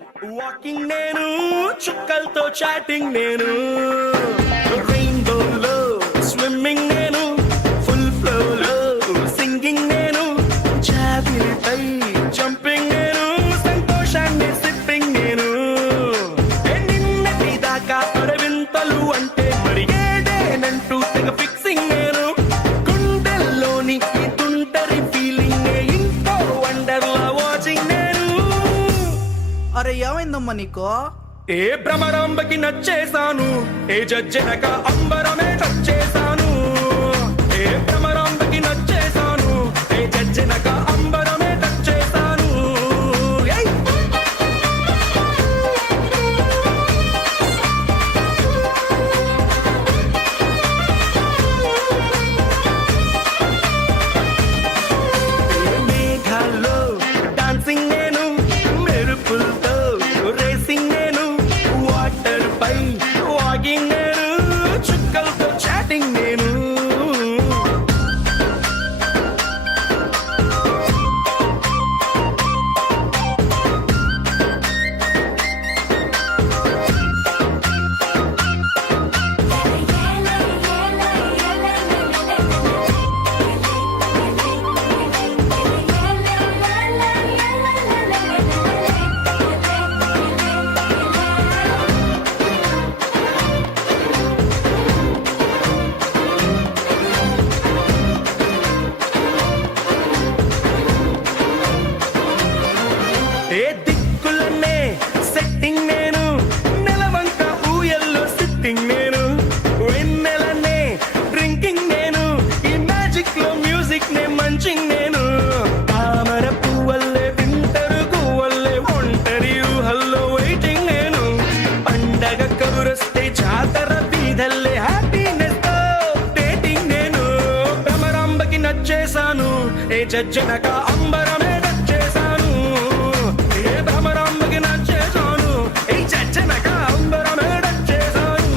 Walking నేను చుక్కలతో chatting నేను రెయిన్బోలో swimming నేను ఫుల్ ఫ్లోలో సింగింగ్ నేను జాబిలిపై జంపింగ్ నేను సంతోషాన్ని సిప్పింగ్ నేను నిన్నటి దాకా అడవింతలు అంటే మరి ఏదేనంటూ తెగ ఫిక్సింగ్ నేను గుండెల్లోని ఈ తుంటరి ఫీలింగ్ ఇంకో వండర్లా వాచింగ్ నేను అరే ఏమైందమ్మా నీకు? ఏ భ్రమరాంబకి నచ్చేసాను, ఏ జజ్జనక అంబరమే నచ్చేసాను. ఏ భ్రమరాంబకి నచ్చేసాను, ఏ జజ్జనక అంబరమే నచ్చేసాను. ఏయ్! ఏ మేఘాల్లో డాన్సింగ్ నేను, మెరుపులతో రేసింగ్ నేను, వాటర్ పై వాకింగ్ నేను, చుక్కలతో చాటింగ్ నేను. ఏ దిక్కులనే సెట్టింగ్ నేను, నెలవంక ఊయల్లో సిట్టింగ్ నేను, వెన్నెలనే డ్రింకింగ్ నేను, ఈ మ్యాజిక్ లో మ్యూజిక్ నే మంచింగ్ నేను, తామర పువ్వల్లే వింటరు గువ్వల్లే ఒంటరి ఊహల్లో వెయిటింగ్ నేను, పండగ కబురొస్తే జాతర బీదల్లే హ్యాపీనెస్ తో డేటింగ్ నేను. భ్రమరాంబకి నచ్చేసాను, ఏ జజ్జనక అంబరమే నచ్చేసాను. ఏ భ్రమరాంబకి నచ్చేసాను, ఏ జజ్జనక అంబరమే నచ్చేసాను.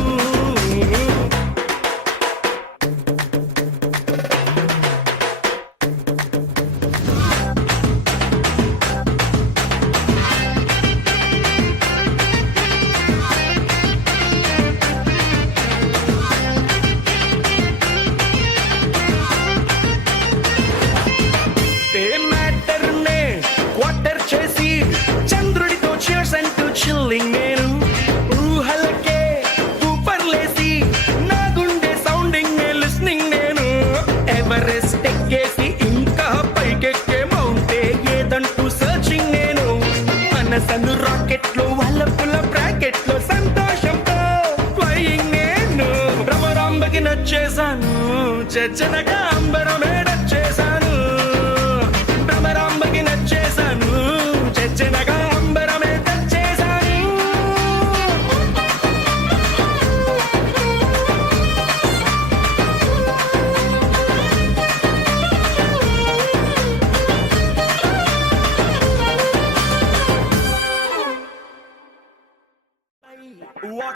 ఏ మ్యాటర్ నే క్వార్టర్ చేసి చంద్రుడితో cheers అంటూ చిల్లింగ్ నేను, ఊహలకే ఊపర్లేసి నా గుండె సౌండింగ్ నే లిస్నింగ్ నేను, ఎవరెస్ట్ ఎక్కేసి ఇంకా పైకెక్కే మౌంటే ఏదంటూ సర్చింగ్ నేను, మనసను రాకెట్ లో వల్లపుల బ్రాకెట్ లో సంతోషంతో ఫ్లయింగ్ నేను. భ్రమరాంబకి నచ్చేసాను, జజ్జనక అంబరమేడ